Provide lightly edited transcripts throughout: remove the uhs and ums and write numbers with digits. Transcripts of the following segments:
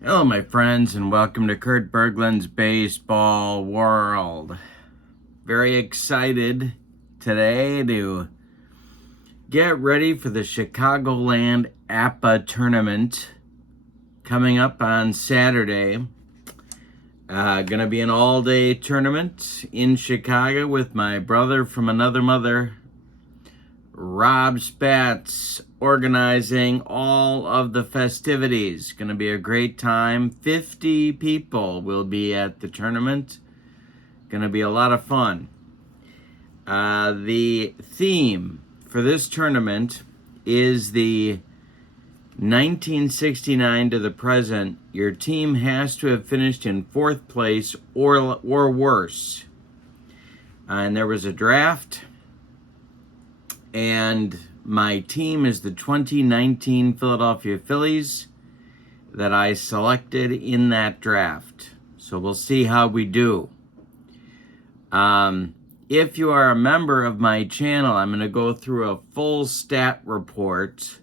Hello, my friends, and welcome to Kurt Berglund's Baseball World. Very excited today to get ready for the Chicagoland APBA Tournament coming up on Saturday. Going to be an all-day tournament in Chicago with my brother from another mother, Rob Spatz, organizing all of the festivities. Going to be a great time. 50 people will be at the tournament. Going to be a lot of fun. The theme for this tournament is the 1969 to the present. Your team has to have finished in 4th place or worse. And there was a draft. And my team is the 2019 Philadelphia Phillies that I selected in that draft. So we'll see how we do. If you are a member of my channel, I'm going to go through a full stat report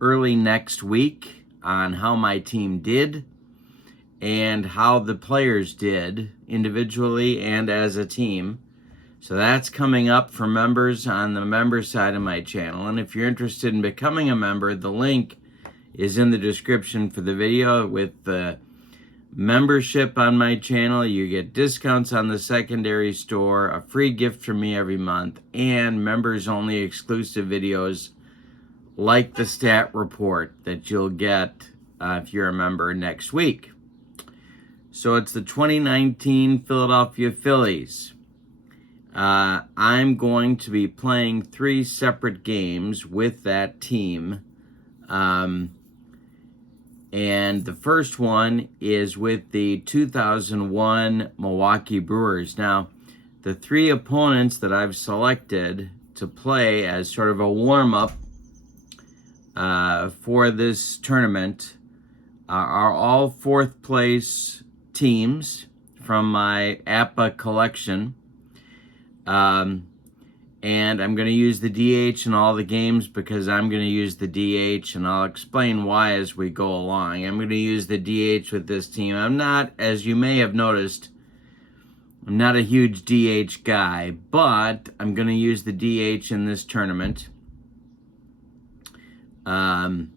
early next week on how my team did and how the players did individually and as a team. So that's coming up for members on the member side of my channel. And if you're interested in becoming a member, the link is in the description for the video. With the membership on my channel, you get discounts on the secondary store, a free gift from me every month, and members-only exclusive videos like the stat report that you'll get if you're a member next week. So it's the 2019 Philadelphia Phillies. I'm going to be playing 3 separate games with that team. And the first one is with the 2001 Milwaukee Brewers. Now, the 3 opponents that I've selected to play as sort of a warm-up for this tournament are all 4th place teams from my APBA collection. And I'm going to use the DH in all the games because I'm going to use the DH, and I'll explain why as we go along. I'm going to use the DH with this team. I'm not, as you may have noticed, I'm not a huge DH guy, but I'm going to use the DH in this tournament. And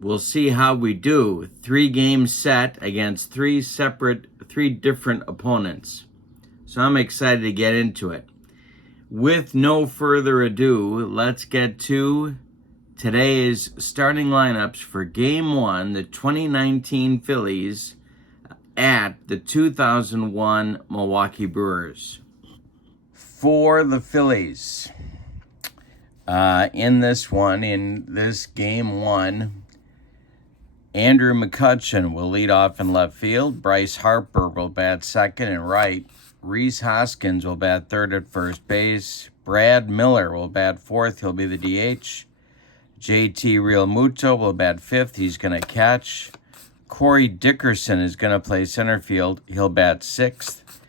we'll see how we do. 3 games set against 3 different opponents. So I'm excited to get into it. With no further ado, let's get to today's starting lineups for Game 1, the 2019 Phillies at the 2001 Milwaukee Brewers. For the Phillies, in this Game 1, Andrew McCutchen will lead off in left field. Bryce Harper will bat second and right. Rhys Hoskins will bat third at first base. Brad Miller will bat fourth. He'll be the DH. JT Realmuto will bat fifth. He's going to catch. Corey Dickerson is going to play center field. He'll bat sixth.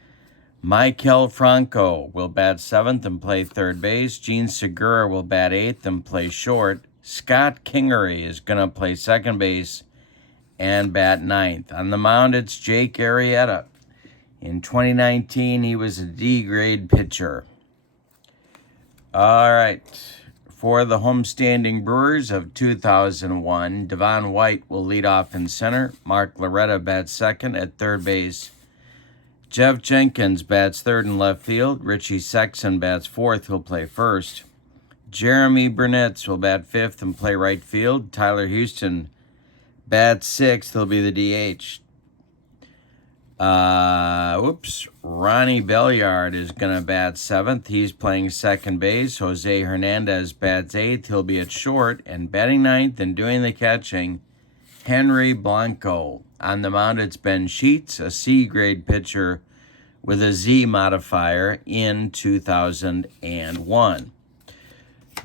Maikel Franco will bat seventh and play third base. Gene Segura will bat eighth and play short. Scott Kingery is going to play second base and bat ninth. On the mound, it's Jake Arrieta. In 2019, he was a D-grade pitcher. All right. For the homestanding Brewers of 2001, Devon White will lead off in center. Mark Loretta bats second at third base. Jeff Jenkins bats third in left field. Richie Sexson bats fourth. He'll play first. Jeremy Burnett will bat fifth and play right field. Tyler Houston bats sixth. He'll be the DH. Ronnie Belliard is going to bat seventh. He's playing second base. Jose Hernandez bats eighth. He'll be at short. And batting ninth and doing the catching, Henry Blanco. On the mound, it's Ben Sheets, a C-grade pitcher with a Z modifier in 2001.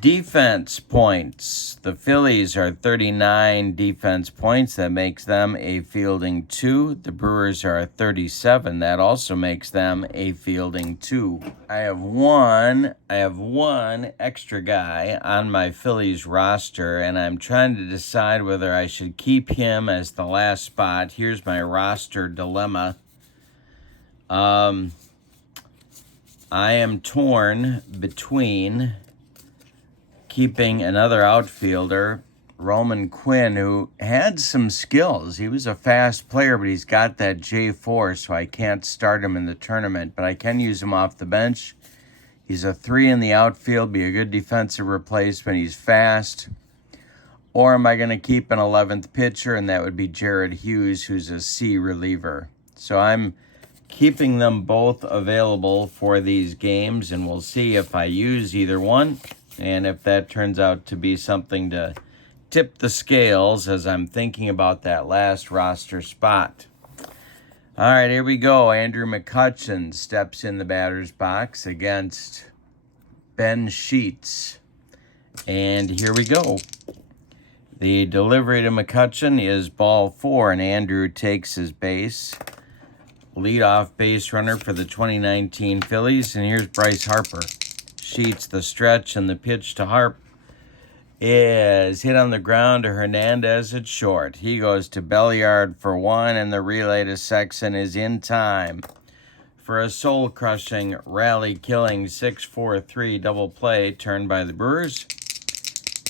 Defense points. The Phillies are 39 defense points. That makes them a fielding 2. The Brewers are 37. That also makes them a fielding 2. I have one extra guy on my Phillies roster, and I'm trying to decide whether I should keep him as the last spot. Here's my roster dilemma. I am torn between keeping another outfielder, Roman Quinn, who had some skills. He was a fast player, but he's got that J4, so I can't start him in the tournament, but I can use him off the bench. He's a 3 in the outfield, be a good defensive replacement. He's fast. Or am I going to keep an 11th pitcher, and that would be Jared Hughes, who's a C reliever. So I'm keeping them both available for these games, and we'll see if I use either one. And if that turns out to be something to tip the scales as I'm thinking about that last roster spot. All right, here we go. Andrew McCutchen steps in the batter's box against Ben Sheets. And here we go. The delivery to McCutchen is ball 4, and Andrew takes his base. Leadoff base runner for the 2019 Phillies, and here's Bryce Harper. Sheets the stretch, and the pitch to Harp is hit on the ground to Hernandez at short. He goes to Belliard for 1, and the relay to Sexton is in time for a soul-crushing, rally-killing 6-4-3 double play turned by the Brewers.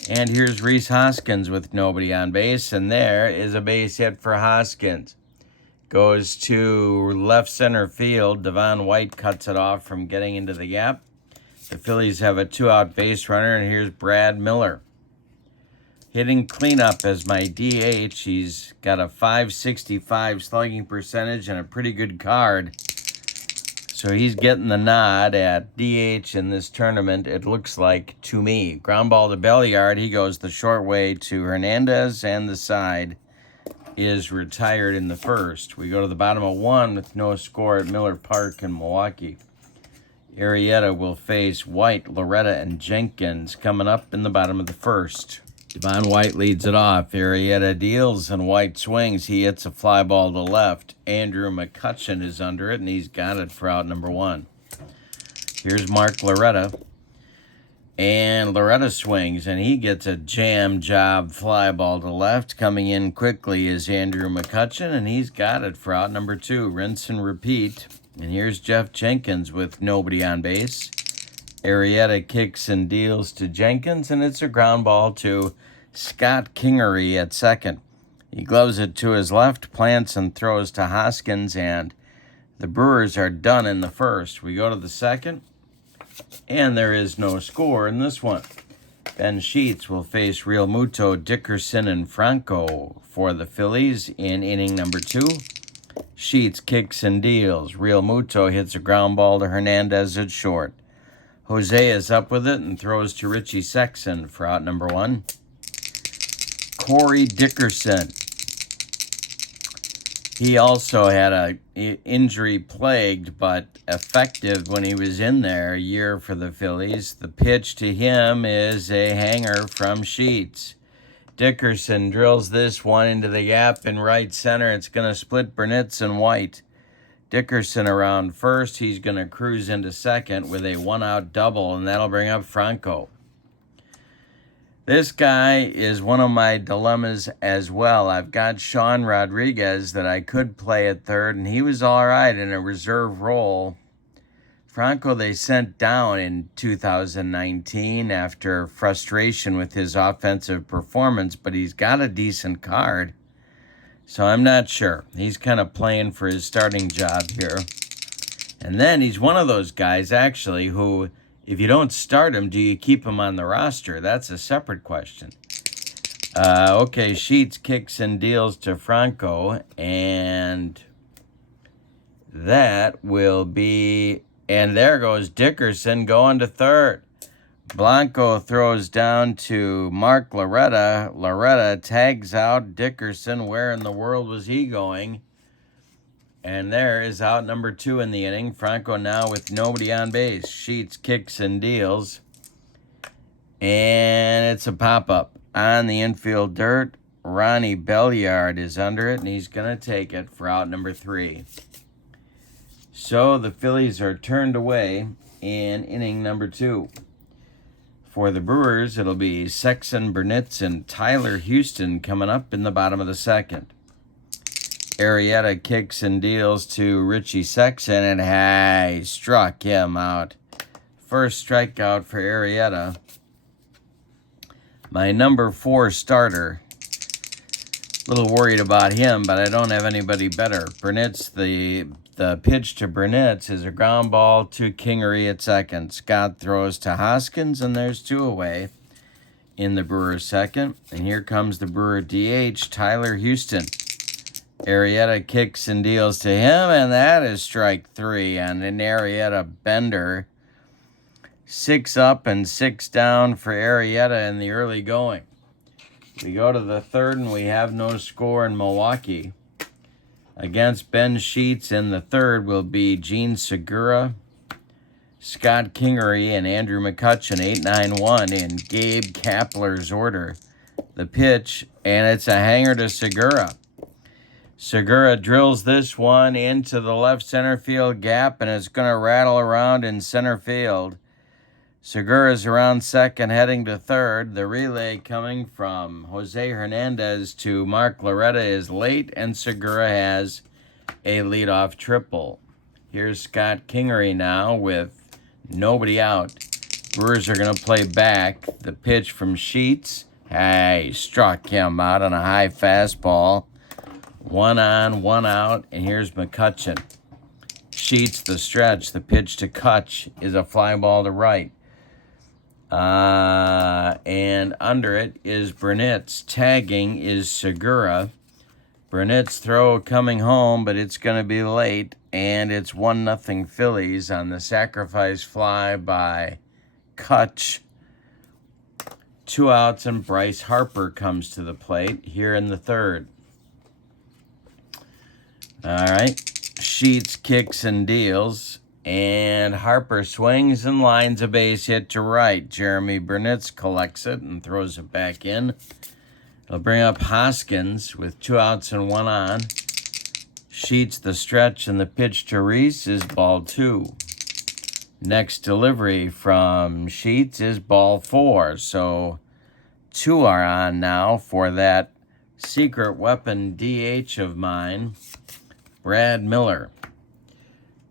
And here's Rhys Hoskins with nobody on base, and there is a base hit for Hoskins. Goes to left center field. Devon White cuts it off from getting into the gap. The Phillies have a 2-out base runner, and here's Brad Miller. Hitting cleanup as my DH. He's got a .565 slugging percentage and a pretty good card. So he's getting the nod at DH in this tournament, it looks like to me. Ground ball to Belliard. He goes the short way to Hernandez, and the side is retired in the first. We go to the bottom of 1 with no score at Miller Park in Milwaukee. Arrieta will face White, Loretta, and Jenkins coming up in the bottom of the first. Devon White leads it off. Arrieta deals, and White swings. He hits a fly ball to left. Andrew McCutchen is under it, and he's got it for out number 1. Here's Mark Loretta. And Loretta swings, and he gets a jam job fly ball to left. Coming in quickly is Andrew McCutchen, and he's got it for out number 2. Rinse and repeat. And here's Jeff Jenkins with nobody on base. Arrieta kicks and deals to Jenkins, and it's a ground ball to Scott Kingery at second. He gloves it to his left, plants and throws to Hoskins, and the Brewers are done in the first. We go to the second, and there is no score in this one. Ben Sheets will face Real Muto, Dickerson, and Franco for the Phillies in inning number 2. Sheets kicks and deals. Real Muto hits a ground ball to Hernandez at short. Jose is up with it and throws to Richie Sexton for out number 1. Corey Dickerson. He also had a injury plagued but effective when he was in there a year for the Phillies. The pitch to him is a hanger from Sheets. Dickerson drills this one into the gap in right center. It's going to split Burnitz and White. Dickerson around first. He's going to cruise into second with a 1-out double, and that'll bring up Franco. This guy is one of my dilemmas as well. I've got Sean Rodriguez that I could play at third, and he was all right in a reserve role. Franco they sent down in 2019 after frustration with his offensive performance, but he's got a decent card. So I'm not sure. He's kind of playing for his starting job here. And then he's one of those guys, actually, who, if you don't start him, do you keep him on the roster? That's a separate question. Okay, Sheets kicks and deals to Franco, and that will be... And there goes Dickerson going to third. Blanco throws down to Mark Loretta. Loretta tags out Dickerson. Where in the world was he going? And there is out number 2 in the inning. Franco now with nobody on base. Sheets kicks and deals. And it's a pop-up on the infield dirt. Ronnie Belliard is under it, and he's going to take it for out number 3. So the Phillies are turned away in inning number 2. For the Brewers, it'll be Sexton Burnitz and Tyler Houston coming up in the bottom of the second. Arrieta kicks and deals to Richie Sexton, and he struck him out. First strikeout for Arrieta. My number 4 starter. A little worried about him, but I don't have anybody better. Burnitz, the pitch to Burnitz is a ground ball to Kingery at second. Scott throws to Hoskins, and there's 2 away in the Brewers' second. And here comes the Brewer DH, Tyler Houston. Arrieta kicks and deals to him, and that is strike 3 on an Arrieta bender. 6 up and 6 down for Arrieta in the early going. We go to the third, and we have no score in Milwaukee. Against Ben Sheets in the third will be Gene Segura, Scott Kingery, and Andrew McCutcheon, 8-9-1 in Gabe Kapler's order. The pitch, and it's a hanger to Segura. Segura drills this one into the left center field gap, and it's going to rattle around in center field. Segura's around second, heading to third. The relay coming from Jose Hernandez to Mark Loretta is late, and Segura has a leadoff triple. Here's Scott Kingery now with nobody out. Brewers are going to play back. The pitch from Sheets. He struck him out on a high fastball. 1 on, 1 out, and here's McCutcheon. Sheets the stretch. The pitch to Kutch is a fly ball to right. And under it is Burnitz. Tagging is Segura. Burnett's throw coming home, but it's going to be late, and it's 1-0 Phillies on the sacrifice fly by Kutch. 2 outs, and Bryce Harper comes to the plate here in the third. All right, Sheets kicks and deals. And Harper swings and lines a base hit to right. Jeremy Burnitz collects it and throws it back in. He'll bring up Hoskins with 2 outs and 1 on. Sheets the stretch, and the pitch to Reese is ball 2. Next delivery from Sheets is ball 4. So 2 are on now for that secret weapon DH of mine, Brad Miller.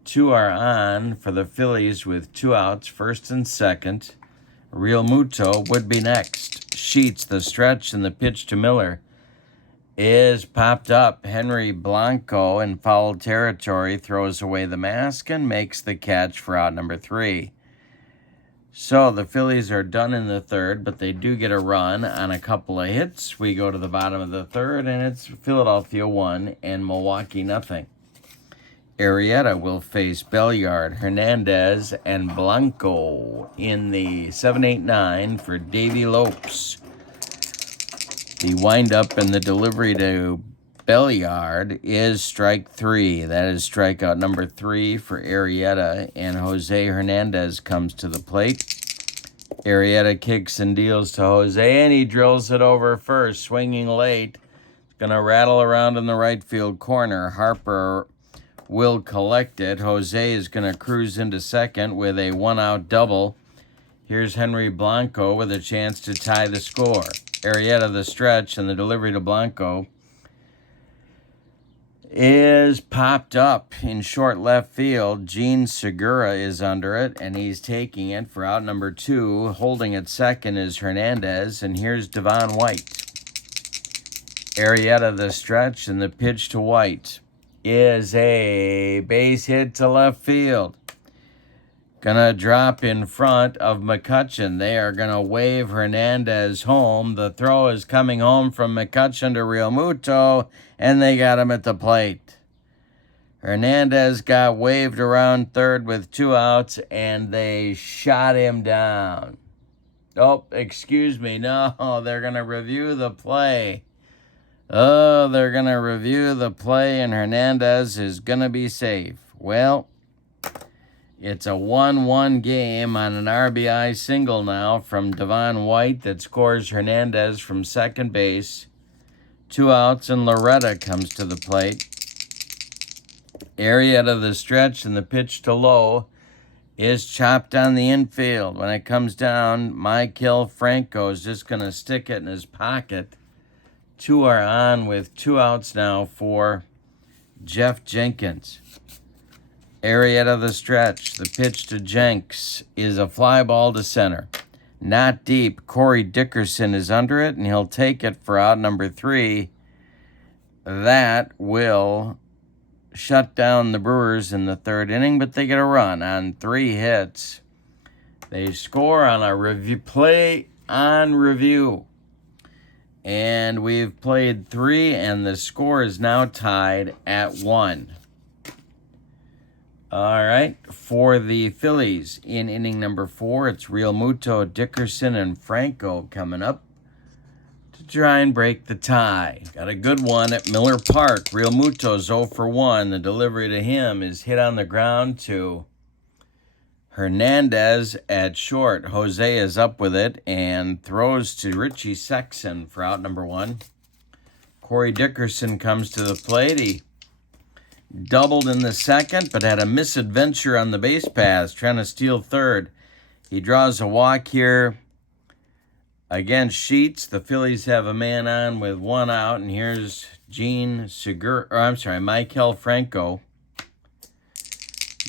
2 are on for the Phillies with 2 outs, first and second. Real Muto would be next. Sheets the stretch, and the pitch to Miller is popped up. Henry Blanco in foul territory throws away the mask and makes the catch for out number 3. So the Phillies are done in the third, but they do get a run on a couple of hits. We go to the bottom of the third, and it's Philadelphia 1 and Milwaukee 0. Arrieta will face Belliard, Hernandez, and Blanco in the 7-8-9 for Davey Lopes. The windup and the delivery to Belliard is strike 3. That is strikeout number 3 for Arrieta, and Jose Hernandez comes to the plate. Arrieta kicks and deals to Jose, and he drills it over first, swinging late. It's going to rattle around in the right field corner. Harper will collect it. Jose is going to cruise into second with a 1-out double. Here's Henry Blanco with a chance to tie the score. Arrieta the stretch, and the delivery to Blanco is popped up in short left field. Gene Segura is under it, and he's taking it for out number 2. Holding at second is Hernandez, and here's Devon White. Arrieta the stretch, and the pitch to White is a base hit to left field. Gonna drop in front of McCutcheon. They are gonna wave Hernandez home. The throw is coming home from McCutcheon to Real Muto, and they got him at the plate. Hernandez got waved around third with 2 outs, and they shot him down. Oh, excuse me. No, they're gonna review the play. Oh, they're going to review the play, and Hernandez is going to be safe. Well, It's a 1-1 game on an RBI single now from Devon White that scores Hernandez from second base. 2 outs, and Arrieta comes to the plate. Arrieta, the stretch, and the pitch to low is chopped on the infield. When it comes down, Maikel Franco is just going to stick it in his pocket. 2 are on with 2 outs now for Jeff Jenkins. Arrieta, the stretch. The pitch to Jenks is a fly ball to center. Not deep. Corey Dickerson is under it, and he'll take it for out number 3. That will shut down the Brewers in the 3rd inning, but they get a run on 3 hits. They score on a play on review. And we've played 3, and the score is now tied at 1. All right, for the Phillies in inning number 4, it's Real Muto, Dickerson, and Franco coming up to try and break the tie. Got a good one at Miller Park. Real Muto's 0 for 1. The delivery to him is hit on the ground to Hernandez at short. Jose is up with it and throws to Richie Sexson for out number 1. Corey Dickerson comes to the plate. He doubled in the 2nd, but had a misadventure on the base pass, trying to steal 3rd. He draws a walk here against Sheets. The Phillies have a man on with 1 out, and here's Maikel Franco.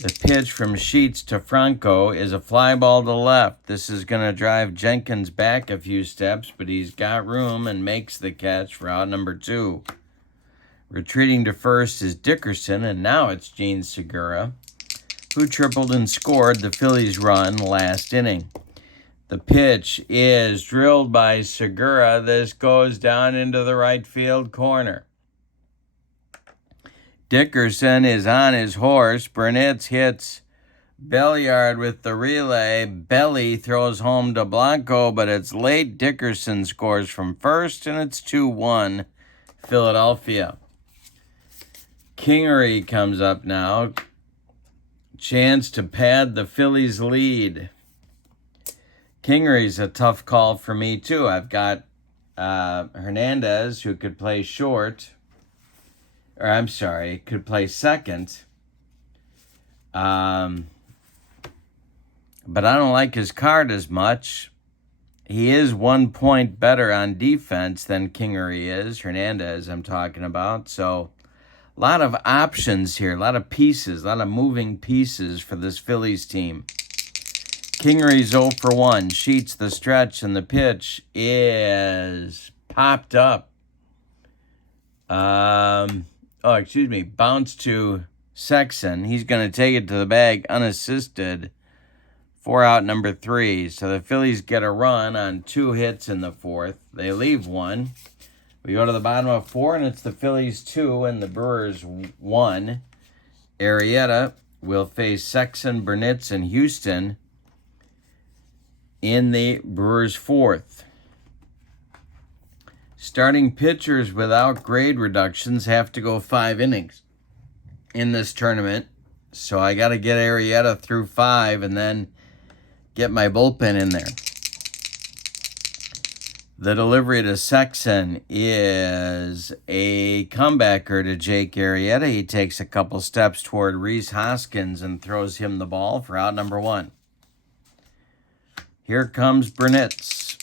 The pitch from Sheets to Franco is a fly ball to left. This is going to drive Jenkins back a few steps, but he's got room and makes the catch for out number 2. Retreating to first is Dickerson, and now it's Gene Segura, who tripled and scored the Phillies' run last inning. The pitch is drilled by Segura. This goes down into the right field corner. Dickerson is on his horse. Burnitz hits Belliard with the relay. Belly throws home to Blanco, but it's late. Dickerson scores from first, and it's 2-1 Philadelphia. Kingery comes up now. Chance to pad the Phillies' lead. Kingery's a tough call for me, too. I've got Hernandez, who could play short. Could play second. But I don't like his card as much. He is 1 point better on defense than Kingery is. Hernandez, I'm talking about. So a lot of options here, a lot of pieces, a lot of moving pieces for this Phillies team. Kingery's 0 for 1. Sheets the stretch, and the pitch is popped up. Bounce to Sexson. He's going to take it to the bag unassisted for out number 3. So the Phillies get a run on 2 hits in the 4th. They leave 1. We go to the bottom of 4, and it's the Phillies 2 and the Brewers 1. Arrieta will face Sexson, Burnitz, and Houston in the Brewers' 4th. Starting pitchers without grade reductions have to go 5 innings in this tournament. So I got to get Arrieta through 5 and then get my bullpen in there. The delivery to Sexson is a comebacker to Jake Arrieta. He takes a couple steps toward Rhys Hoskins and throws him the ball for out number 1. Here comes Burnitz.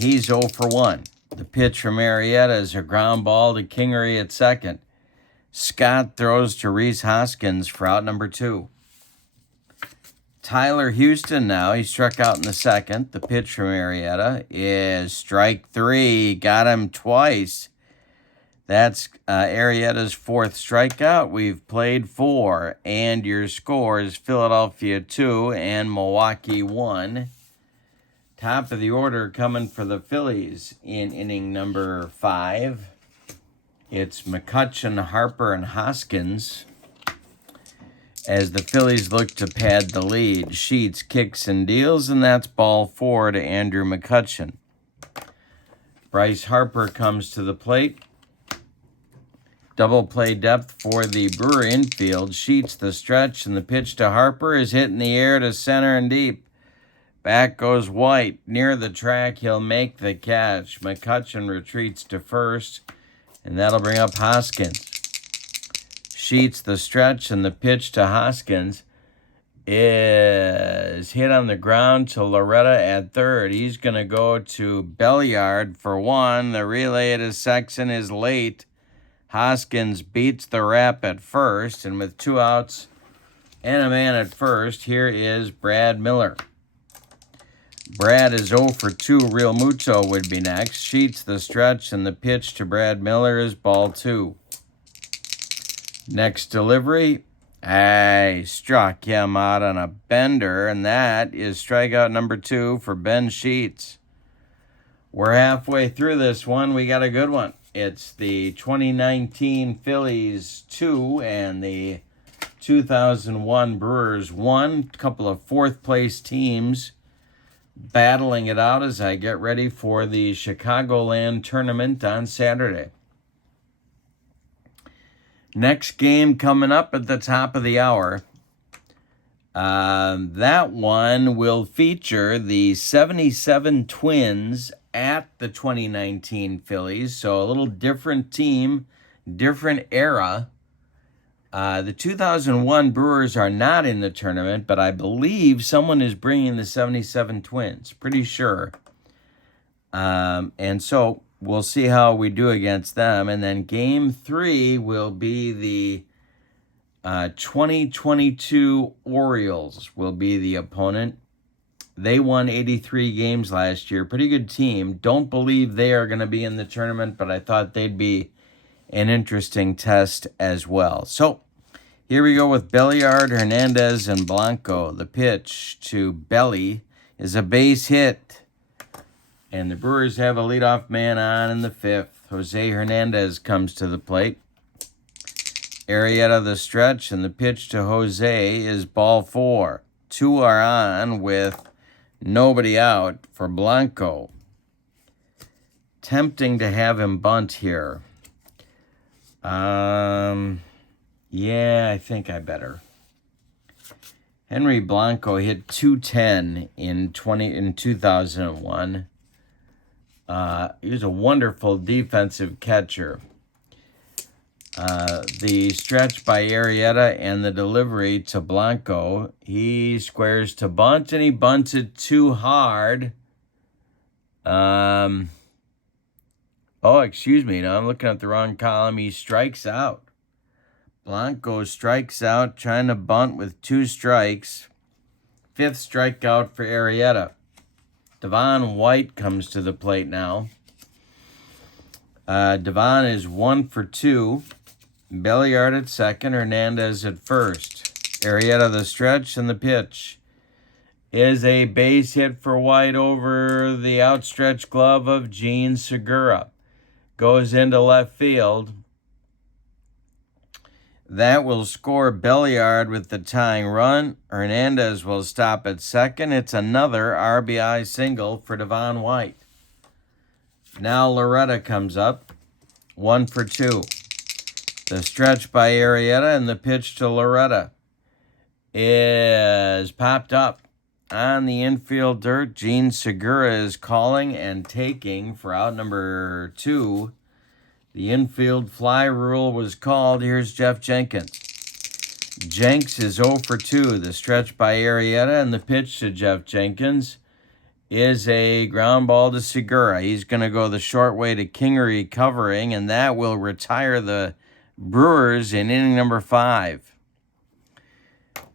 He's 0 for 1. The pitch from Arrieta is a ground ball to Kingery at second. Scott throws to Rhys Hoskins for out number 2. Tyler Houston now. He struck out in the 2nd. The pitch from Arrieta is strike 3. Got him twice. That's Arrieta's 4th strikeout. We've played 4. And your score is Philadelphia 2 and Milwaukee 1. Top of the order coming for the Phillies in inning number 5. It's McCutchen, Harper, and Hoskins as the Phillies look to pad the lead. Sheets kicks and deals, and that's ball 4 to Andrew McCutchen. Bryce Harper comes to the plate. Double play depth for the Brewer infield. Sheets the stretch, and the pitch to Harper is hit in the air to center and deep. Back goes White. Near the track, he'll make the catch. McCutchen retreats to first, and that'll bring up Hoskins. Sheets the stretch, and the pitch to Hoskins is hit on the ground to Arrieta at third. He's going to go to Belliard for one. The relay to Sexton is late. Hoskins beats the rap at first, and with 2 outs and a man at first, here is Brad Miller. Brad is 0 for 2. Real Muto would be next. Sheets the stretch, and the pitch to Brad Miller is ball 2. Next delivery, I struck him out on a bender, and that is strikeout number 2 for Ben Sheets. We're halfway through this one. We got a good one. It's the 2019 Phillies 2 and the 2001 Brewers 1. A couple of fourth-place teams battling it out as I get ready for the Chicagoland Tournament on Saturday. Next game coming up at the top of the hour. That one will feature the 77 Twins at the 2019 Phillies. So a little different team, different era. The 2001 Brewers are not in the tournament, but I believe someone is bringing the 77 Twins. Pretty sure. And so we'll see how we do against them. And then game 3 will be the 2022 Orioles will be the opponent. They won 83 games last year. Pretty good team. Don't believe they are going to be in the tournament, but I thought they'd be an interesting test as well. So here we go with Belliard, Hernandez, and Blanco. The pitch to Belly is a base hit. And the Brewers have a leadoff man on in the 5th. Jose Hernandez comes to the plate. Arrieta the stretch, and the pitch to Jose is ball 4. 2 are on with nobody out for Blanco. Tempting to have him bunt here. Yeah, I think I better. Henry Blanco hit .210 in 2001. He was a wonderful defensive catcher. The stretch by Arrieta and the delivery to Blanco. He squares to bunt, and he bunted too hard. Oh, excuse me. No, I'm looking at the wrong column. He strikes out. Blanco strikes out, trying to bunt with 2 strikes. 5th strikeout for Arrieta. Devon White comes to the plate now. Devon is 1 for 2. Belliard at second, Hernandez at first. Arrieta the stretch, and the pitch is a base hit for White over the outstretched glove of Gene Segura. Goes into left field. That will score Belliard with the tying run. Hernandez will stop at second. It's another RBI single for Devon White. Now Arrieta comes up. 1 for 2. The stretch by Arrieta, and the pitch to Arrieta is popped up on the infield dirt. Gene Segura is calling and taking for out number 2. The infield fly rule was called. Here's Jeff Jenkins. Jenks is 0 for 2. The stretch by Arrieta, and the pitch to Jeff Jenkins is a ground ball to Segura. He's going to go the short way to Kingery covering, and that will retire the Brewers in inning number 5.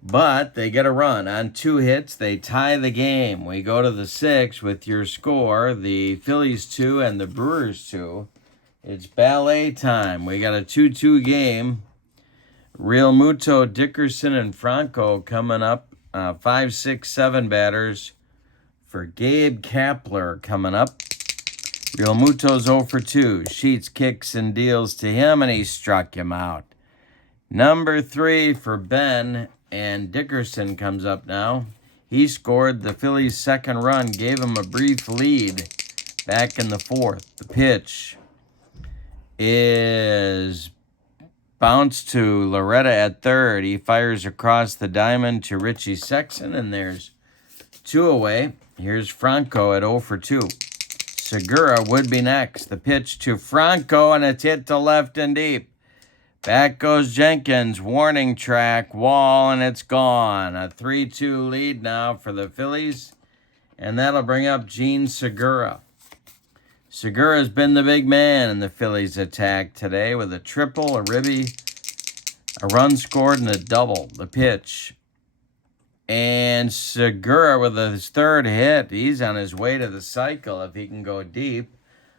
But they get a run. On 2 hits, they tie the game. We go to the 6th with your score, the Phillies 2 and the Brewers 2. It's ballet time. We got a 2-2 game. Real Muto, Dickerson, and Franco coming up. 5, 6, 7 batters for Gabe Kapler coming up. Real Muto's 0 for 2. Sheets kicks and deals to him, and he struck him out. Number 3 for Ben, and Dickerson comes up now. He scored the Phillies' 2nd run, gave him a brief lead back in the 4th. The pitch is bounce to Arrieta at third. He fires across the diamond to Richie Sexson, and there's 2 away. Here's Franco at 0 for 2. Segura would be next. The pitch to Franco, and it's hit to left and deep. Back goes Jenkins. Warning track, wall, and it's gone. A 3-2 lead now for the Phillies, and that'll bring up Gene Segura. Segura's been the big man in the Phillies' attack today with a triple, a ribby, a run scored, and a double. The pitch. And Segura with his 3rd hit. He's on his way to the cycle if he can go deep.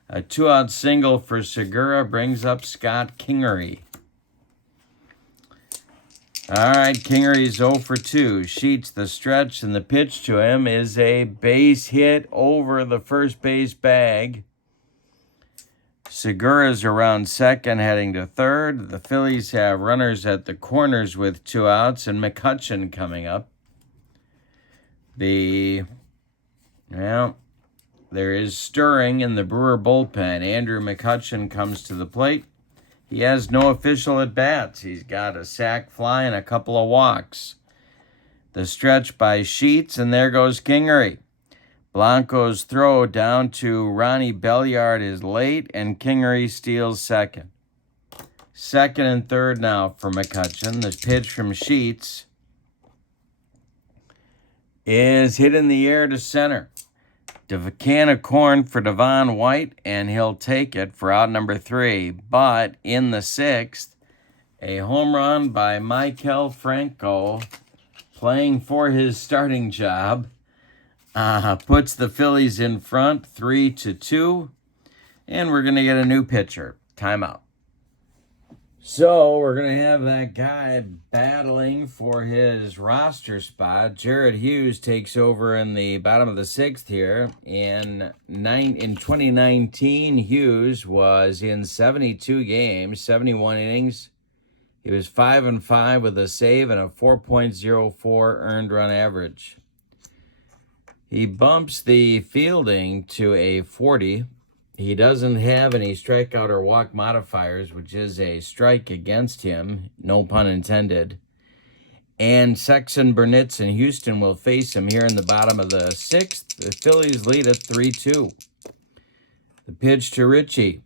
A 2-out single for Segura brings up Scott Kingery. All right, Kingery's 0 for 2. Sheets the stretch, and the pitch to him is a base hit over the first base bag. Segura's around second, heading to third. The Phillies have runners at the corners with 2 outs, and McCutchen coming up. There is stirring in the Brewer bullpen. Andrew McCutchen comes to the plate. He has no official at-bats. He's got a sac fly and a couple of walks. The stretch by Sheets, and there goes Kingery. Blanco's throw down to Ronnie Belliard is late, and Kingery steals second. Second and third now for McCutchen. The pitch from Sheets is hit in the air to center. A can of corn for Devon White, and he'll take it for out number 3. But in the 6th, a home run by Michael Franco, playing for his starting job, puts the Phillies in front 3-2, and we're going to get a new pitcher. Timeout. So we're going to have that guy battling for his roster spot. Jared Hughes takes over in the bottom of the 6th here. In 2019, Hughes was in 72 games, 71 innings. He was 5-5 with a save and a 4.04 earned run average. He bumps the fielding to a 40. He doesn't have any strikeout or walk modifiers, which is a strike against him, no pun intended. And Sexson, Burnitz, and Houston will face him here in the bottom of the 6th. The Phillies lead at 3-2. The pitch to Richie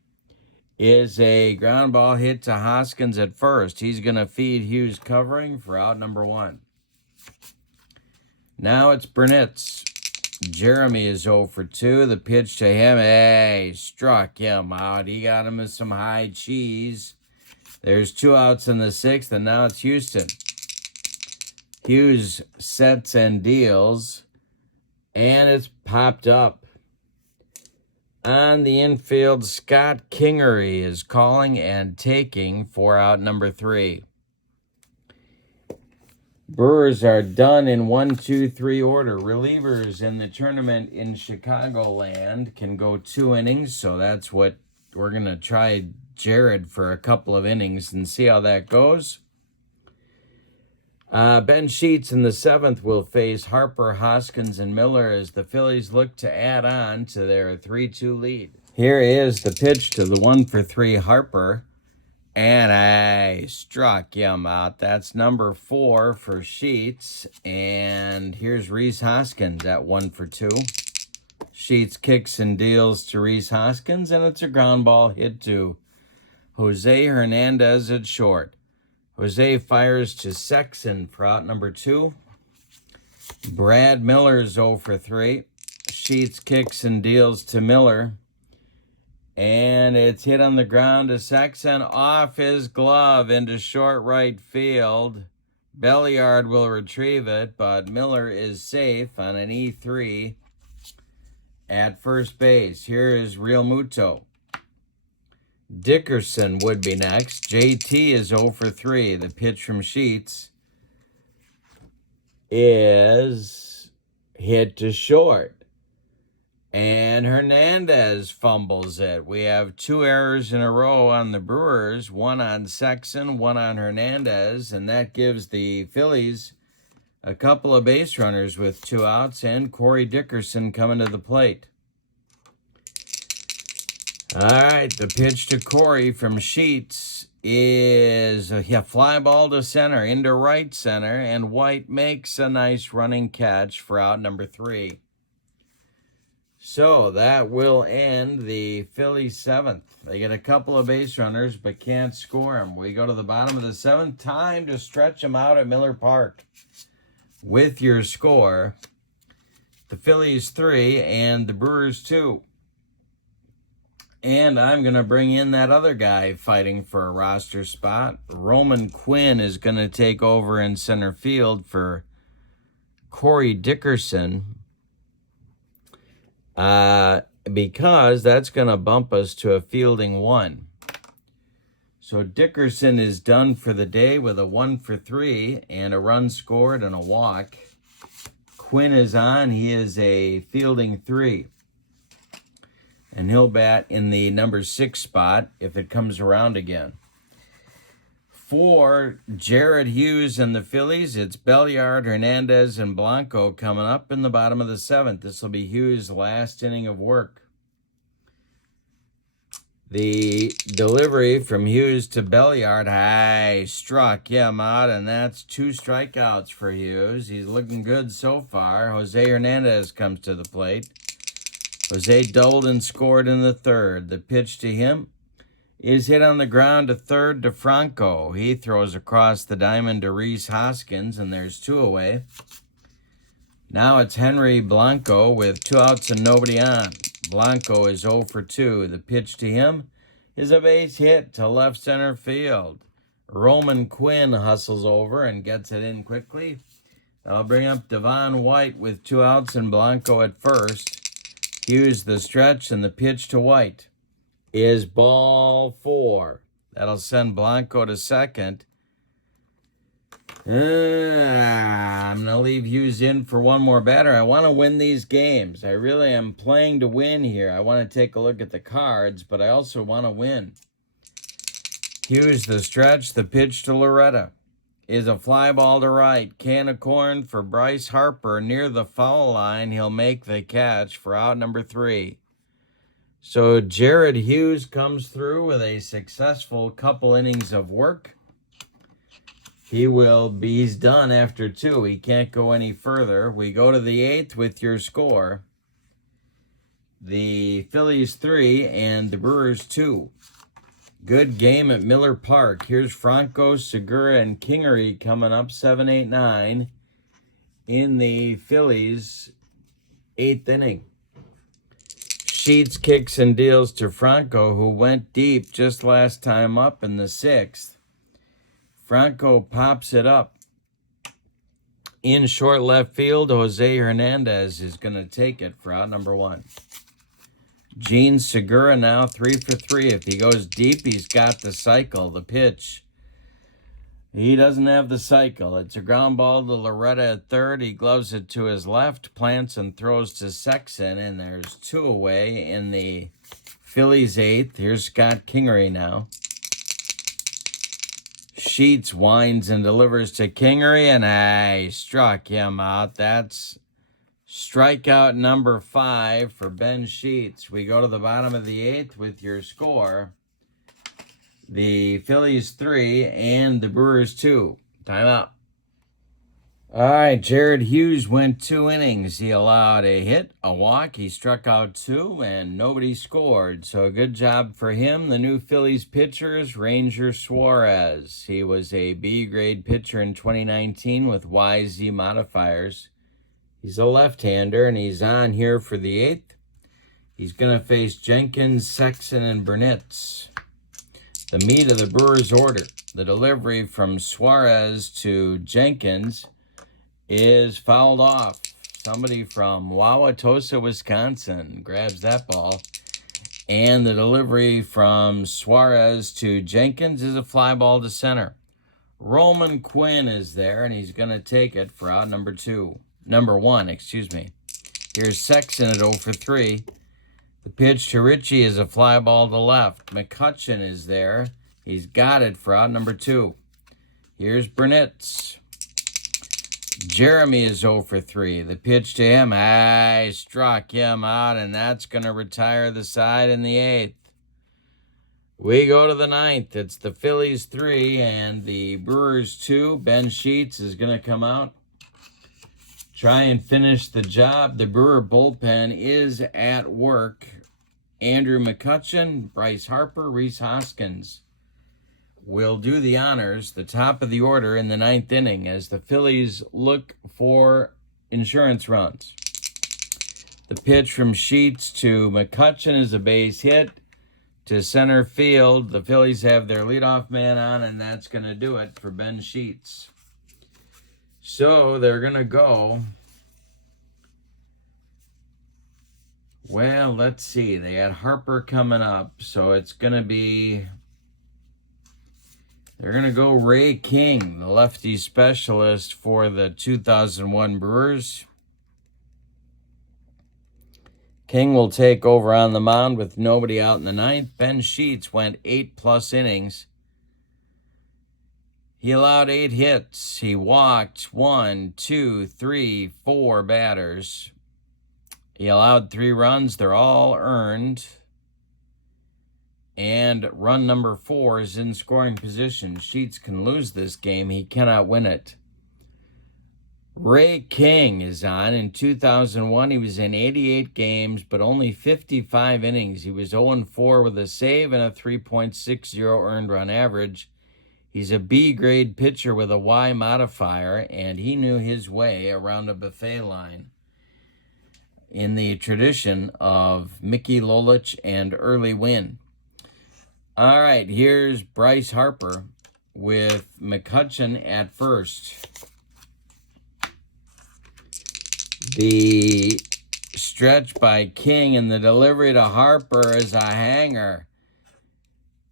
is a ground ball hit to Hoskins at first. He's going to feed Hughes covering for out number 1. Now it's Burnitz. Jeremy is 0 for 2. The pitch to him, hey, struck him out. He got him with some high cheese. There's 2 outs in the 6th, and now it's Houston. Hughes sets and deals, and it's popped up. On the infield, Scott Kingery is calling and taking for out number 3. Brewers are done in 1-2-3 order. Relievers in the tournament in Chicagoland can go 2 innings, so that's what we're going to try Jared for a couple of innings and see how that goes. Ben Sheets in the 7th will face Harper, Hoskins, and Miller as the Phillies look to add on to their 3-2 lead. Here is the pitch to the 1 for 3 Harper. And I struck him out. That's number 4 for Sheets. And here's Rhys Hoskins at 1 for 2. Sheets kicks and deals to Rhys Hoskins, and it's a ground ball hit to Jose Hernandez at short. Jose fires to Sexson for out number 2. Brad Miller's 0 for 3. Sheets kicks and deals to Miller. And it's hit on the ground to Sexson off his glove into short right field. Belliard will retrieve it, but Miller is safe on an E3 at first base. Here is Real Muto. Dickerson would be next. JT is 0 for 3. The pitch from Sheets is hit to short. And Hernandez fumbles it. We have 2 errors in a row on the Brewers, 1 on Sexson, 1 on Hernandez, and that gives the Phillies a couple of base runners with 2 outs, and Corey Dickerson coming to the plate. All right, the pitch to Corey from Sheets is a fly ball to center, into right center, and White makes a nice running catch for out number 3. So that will end the Phillies 7th. They get a couple of base runners, but can't score them. We go to the bottom of the 7th. Time to stretch them out at Miller Park. With your score, the Phillies 3 and the Brewers 2. And I'm going to bring in that other guy fighting for a roster spot. Roman Quinn is going to take over in center field for Corey Dickerson. Because that's going to bump us to a fielding 1. So Dickerson is done for the day with a 1 for 3 and a run scored and a walk. Quinn is on. He is a fielding 3. And he'll bat in the number 6 spot if it comes around again. For Jared Hughes and the Phillies, it's Belliard, Hernandez, and Blanco coming up in the bottom of the 7th. This will be Hughes' last inning of work. The delivery from Hughes to Belliard, struck him out, and that's 2 strikeouts for Hughes. He's looking good so far. Jose Hernandez comes to the plate. Jose doubled and scored in the 3rd. The pitch to him is hit on the ground to third to Franco. He throws across the diamond to Rhys Hoskins, and there's 2 away. Now it's Henry Blanco with 2 outs and nobody on. Blanco is 0 for 2. The pitch to him is a base hit to left center field. Roman Quinn hustles over and gets it in quickly. I'll bring up Devon White with 2 outs and Blanco at first. Hughes the stretch, and the pitch to White is ball 4. That'll send Blanco to second. I'm going to leave Hughes in for one more batter. I want to win these games. I really am playing to win here. I want to take a look at the cards, but I also want to win. Hughes the stretch, the pitch to Arrieta is a fly ball to right. Can of corn for Bryce Harper near the foul line. He'll make the catch for out number 3. So Jared Hughes comes through with a successful couple innings of work. He's done after 2. He can't go any further. We go to the 8th with your score. The Phillies 3 and the Brewers 2. Good game at Miller Park. Here's Franco, Segura, and Kingery coming up 7, 8, 9 in the Phillies 8th inning. Sheets kicks and deals to Franco, who went deep just last time up in the 6th. Franco pops it up. In short left field, Jose Hernandez is going to take it for out number 1. Gene Segura now 3 for 3. If he goes deep, he's got the cycle. The pitch, he doesn't have the cycle. It's a ground ball to Loretta at third. He gloves it to his left, plants and throws to Sexton, and there's 2 away in the Phillies 8th. Here's Scott Kingery now. Sheets winds and delivers to Kingery, and he struck him out. That's strikeout number 5 for Ben Sheets. We go to the bottom of the 8th with your score. The Phillies 3 and the Brewers 2. Timeout. All right, Jared Hughes went 2 innings. He allowed a hit, a walk. He struck out 2, and nobody scored. So good job for him. The new Phillies pitchers, Ranger Suarez. He was a B-grade pitcher in 2019 with YZ modifiers. He's a left-hander, and he's on here for the 8th. He's going to face Jenkins, Sexton, and Burnitz. The meat of the Brewers' order, the delivery from Suarez to Jenkins, is fouled off. Somebody from Wauwatosa, Wisconsin grabs that ball. And the delivery from Suarez to Jenkins is a fly ball to center. Roman Quinn is there, and he's going to take it for out number 1. Here's Sexton at 0 for 3. The pitch to Ritchie is a fly ball to left. McCutcheon is there. He's got it for out number 2. Here's Burnitz. Jeremy is 0 for 3. The pitch to him, struck him out, and that's going to retire the side in the 8th. We go to the ninth. It's the Phillies 3 and the Brewers 2. Ben Sheets is going to come out, try and finish the job. The Brewer bullpen is at work. Andrew McCutchen, Bryce Harper, Rhys Hoskins will do the honors, the top of the order in the ninth inning as the Phillies look for insurance runs. The pitch from Sheets to McCutchen is a base hit to center field. The Phillies have their leadoff man on, and that's going to do it for Ben Sheets. So they're going to go, well, let's see. They had Harper coming up, so it's going to be, they're going to go Ray King, the lefty specialist for the 2001 Brewers. King will take over on the mound with nobody out in the ninth. Ben Sheets went 8+ innings. He allowed 8 hits. He walked 1, 2, 3, 4 batters. He allowed 3 runs. They're all earned. And run number 4 is in scoring position. Sheets can lose this game. He cannot win it. Ray King is on. In 2001, he was in 88 games, but only 55 innings. He was 0-4 with a save and a 3.60 earned run average. He's a B-grade pitcher with a Y modifier, and he knew his way around a buffet line in the tradition of Mickey Lolich and Early Wynn. All right, here's Bryce Harper with McCutchen at first. The stretch by King and the delivery to Harper is a hanger.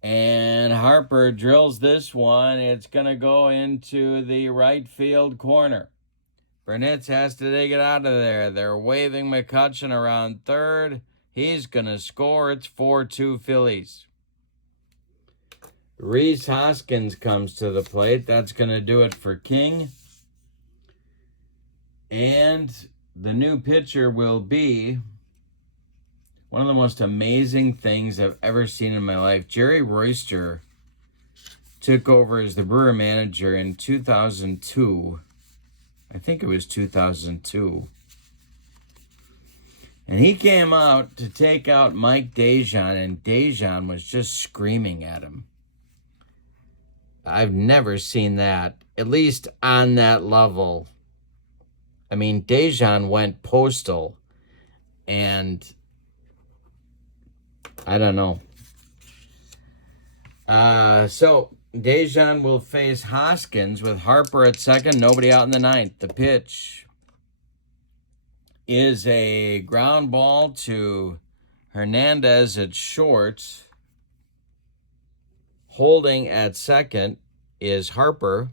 And Harper drills this one. It's going to go into the right field corner. Burnitz has to take it out of there. They're waving McCutchen around third. He's going to score. It's 4-2 Phillies. Rhys Hoskins comes to the plate. That's going to do it for King. And the new pitcher will be one of the most amazing things I've ever seen in my life. Jerry Royster took over as the Brewer manager in 2002. I think it was 2002. And he came out to take out Mike Dejan, and Dejan was just screaming at him. I've never seen that, at least on that level. I mean, Dejan went postal, and I don't know. So Dejan will face Hoskins with Harper at second, nobody out in the ninth. The pitch is a ground ball to Hernandez at short. Holding at second is Harper.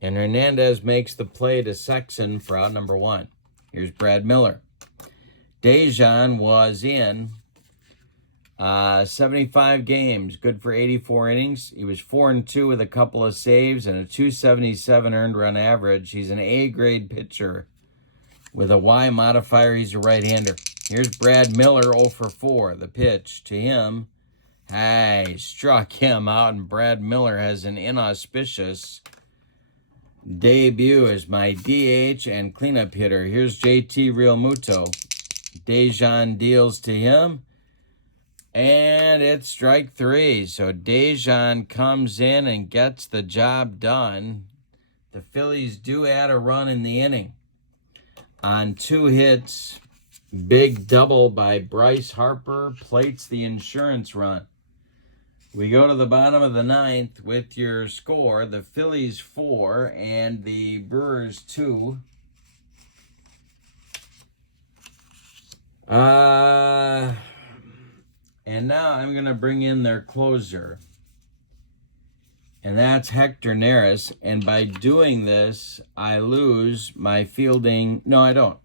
And Hernandez makes the play to Sexton for out number 1. Here's Brad Miller. Dejan was in 75 games, good for 84 innings. He was 4-2 with a couple of saves and a 277 earned run average. He's an A-grade pitcher with a Y modifier. He's a right-hander. Here's Brad Miller, 0-4. The pitch to him. Hey, struck him out, and Brad Miller has an inauspicious debut as my DH and cleanup hitter. Here's JT Realmuto. Dejan deals to him, and it's strike 3. So Dejan comes in and gets the job done. The Phillies do add a run in the inning on 2 hits. Big double by Bryce Harper plates the insurance run. We go to the bottom of the ninth with your score. The Phillies 4 and the Brewers 2. And now I'm going to bring in their closer. And that's Hector Neris. And by doing this, I lose my fielding. No, I don't.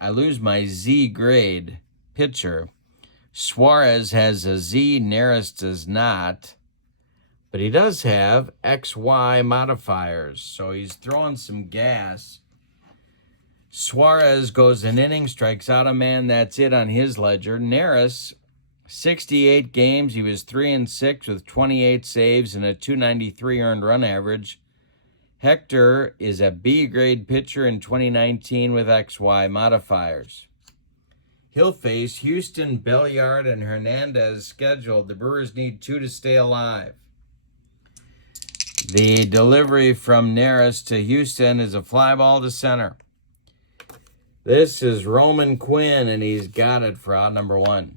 I lose my Z grade pitcher. Suarez has a Z, Neris does not, but he does have XY modifiers, so he's throwing some gas. Suarez goes an inning, strikes out a man, that's it on his ledger. Neris 68 games, he was 3-6 with 28 saves and a .293 earned run average. Hector is a B-grade pitcher in 2019 with XY modifiers. He'll face Houston, Belliard, and Hernandez scheduled. The Brewers need 2 to stay alive. The delivery from Neris to Houston is a fly ball to center. This is Roman Quinn, and he's got it for out number 1.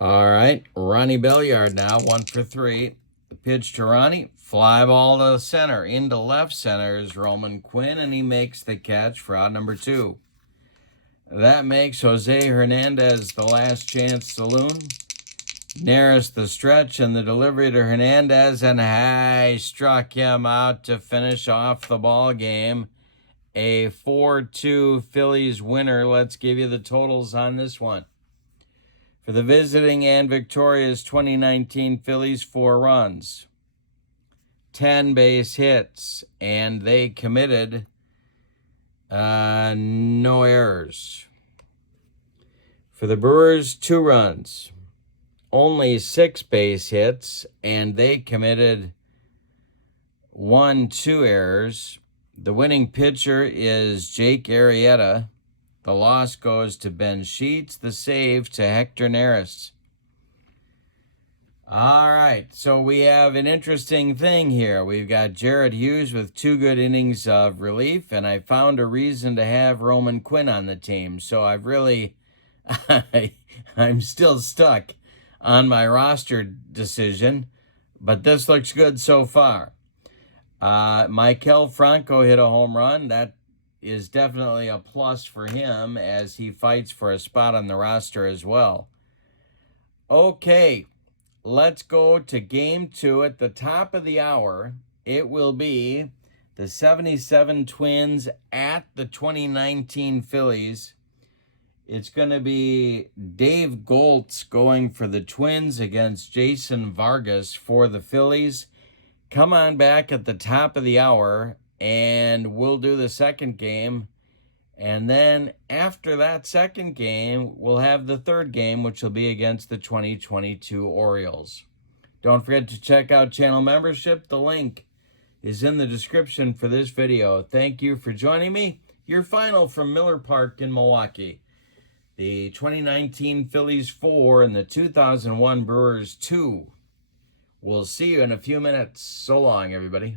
All right, Ronnie Belliard now, 1 for 3. The pitch to Ronnie, fly ball to center. Into left center is Roman Quinn, and he makes the catch for out number 2. That makes Jose Hernandez the last chance saloon. Neris the stretch and the delivery to Hernandez, and he struck him out to finish off the ball game. A 4-2 Phillies winner. Let's give you the totals on this one. For the visiting and victorious 2019 Phillies, 4 runs, 10 base hits, and they committed no errors. For the Brewers, 2 runs, only 6 base hits, and they committed 2 errors. The winning pitcher is Jake Arrieta. The loss goes to Ben Sheets. The save to Hector Neris. All right, so we have an interesting thing here. We've got Jared Hughes with 2 good innings of relief, and I found a reason to have Roman Quinn on the team. So I've really, I'm still stuck on my roster decision, but this looks good so far. Maikel Franco hit a home run. That is definitely a plus for him as he fights for a spot on the roster as well. Okay, let's go to game 2 at the top of the hour. It will be the 77 Twins at the 2019 Phillies. It's going to be Dave Goltz going for the Twins against Jason Vargas for the Phillies. Come on back at the top of the hour, and we'll do the second game. And then after that second game, we'll have the third game, which will be against the 2022 Orioles. Don't forget to check out channel membership. The link is in the description for this video. Thank you for joining me. Your final from Miller Park in Milwaukee. The 2019 Phillies 4 and the 2001 Brewers 2. We'll see you in a few minutes. So long, everybody.